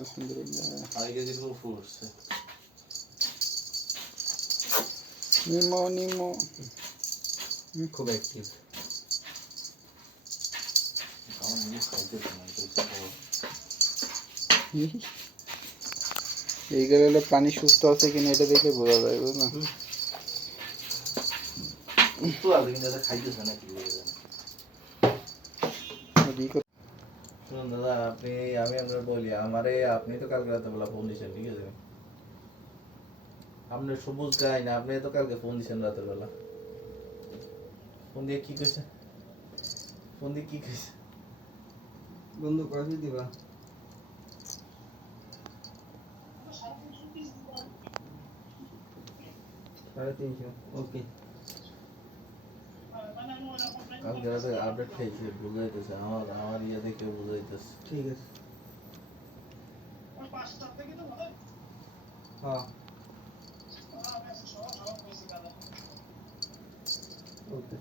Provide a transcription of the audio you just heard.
আলহামদুলিল্লাহ। আড়াই কেজির উপর ফুল উঠছে। নিমো খুব অ্যাক্টিভ। আমার নিমো খাইতেছে না, এটা হচ্ছে বড়। এই গেলে পানি সুস্থ আছে কিনা এটা দেখলে বোঝা যায়, বুঝলো? একটু আছে কিন্তু এটা খাইতেছে না, কি বলে জানি। শুনুন দাদা, আমি আপনার বলি, আপনি তো কালকে রাতেবেলা ফোন দিয়েছেন, ঠিক আছে? আপনি সবুজ গাই না, আপনি তো কালকে ফোন দিয়েছেন রাতের বেলা। ফোন দিয়ে কি কইছে? বন্ধু কয়টি দিবা? 350। ওকে। কালকে রাতে আপডেট খাইছে, বুঝাইতেছে আমার ইয়ে দেখে বুঝাইতেছে। ঠিক আছে। হ্যাঁ। ওকে।